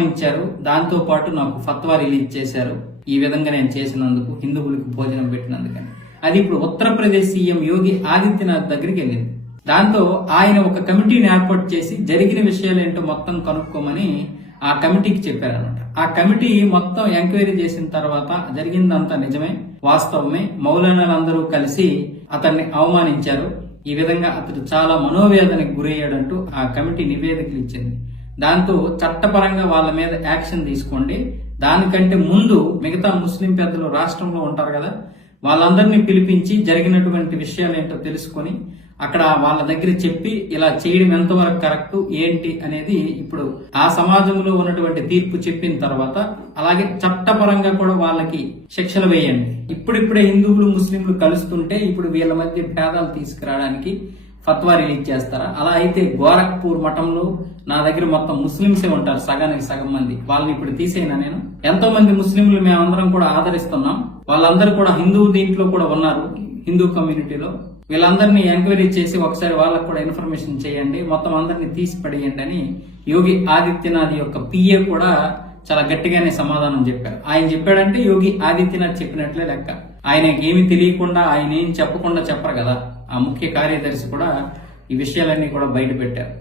ఆహ్వానించారు. దాంతో పాటు నాకు ఫత్వా రిలీజ్ చేశారు. ఈ విధంగా నేను చేసినందుకు హిందువులకు భోజనం పెట్టినందుకని. అది ఇప్పుడు ఉత్తరప్రదేశ్ సీఎం యోగి ఆదిత్యనాథ్ దగ్గరికి వెళ్ళింది. దాంతో ఆయన ఒక కమిటీని ఏర్పాటు చేసి జరిగిన విషయాలు ఏంటో మొత్తం కనుక్కోమని ఆ కమిటీకి చెప్పారనమాట ఆ కమిటీ మొత్తం ఎంక్వైరీ చేసిన తర్వాత జరిగిందంతా నిజమే వాస్తవమే. మౌలానాలందరూ కలిసి అతన్ని అవమానించారు. ఈ విధంగా అతడు చాలా మనోవేదనకు గురయ్యాడంటూ ఆ కమిటీ నివేదికలు ఇచ్చింది. దాంతో చట్టపరంగా వాళ్ళ మీద యాక్షన్ తీసుకోండి. దానికంటే ముందు మిగతా ముస్లిం పెద్దలు రాష్ట్రంలో ఉంటారు కదా వాళ్ళందరినీ పిలిపించి జరిగినటువంటి విషయాలు ఏంటో తెలుసుకొని అక్కడ వాళ్ళ దగ్గర చెప్పి ఇలా చేయడం ఎంతవరకు కరెక్ట్ ఏంటి అనేది ఇప్పుడు ఆ సమాజంలో ఉన్నటువంటి తీర్పు చెప్పిన తర్వాత అలాగే చట్టపరంగా కూడా వాళ్ళకి శిక్షలు వేయండి. ఇప్పుడిప్పుడే హిందువులు ముస్లింలు కలుస్తుంటే ఇప్పుడు వీళ్ళ మధ్య భేదాలు తీసుకురావడానికి ఫత్వా రిలీజ్ చేస్తారా? అలా అయితే గోరఖ్పూర్ మఠంలో నా దగ్గర మొత్తం ముస్లింసే ఉంటారు సగానికి సగం మంది. వాళ్ళని ఇప్పుడు తీసేనా నేను? ఎంతో మంది ముస్లింలు మేమందరం కూడా ఆదరిస్తున్నాం. వాళ్ళందరూ కూడా హిందూ దీంట్లో కూడా ఉన్నారు హిందూ కమ్యూనిటీలో. వీళ్ళందరినీ ఎంక్వైరీ చేసి ఒకసారి వాళ్ళకు కూడా ఇన్ఫర్మేషన్ చేయండి మొత్తం అందరినీ తీసి పడేయండి అని యోగి ఆదిత్యనాథ్ యొక్క పిఏ కూడా చాలా గట్టిగానే సమాధానం చెప్పారు. ఆయన చెప్పాడంటే యోగి ఆదిత్యనాథ్ చెప్పినట్లే లెక్క. ఆయనకి ఏమి తెలియకుండా ఆయన ఏం చెప్పకుండా చెప్పరు కదా. ఆ ముఖ్య కార్యదర్శి కూడా ఈ విషయాలన్నీ కూడా బయట పెట్టారు.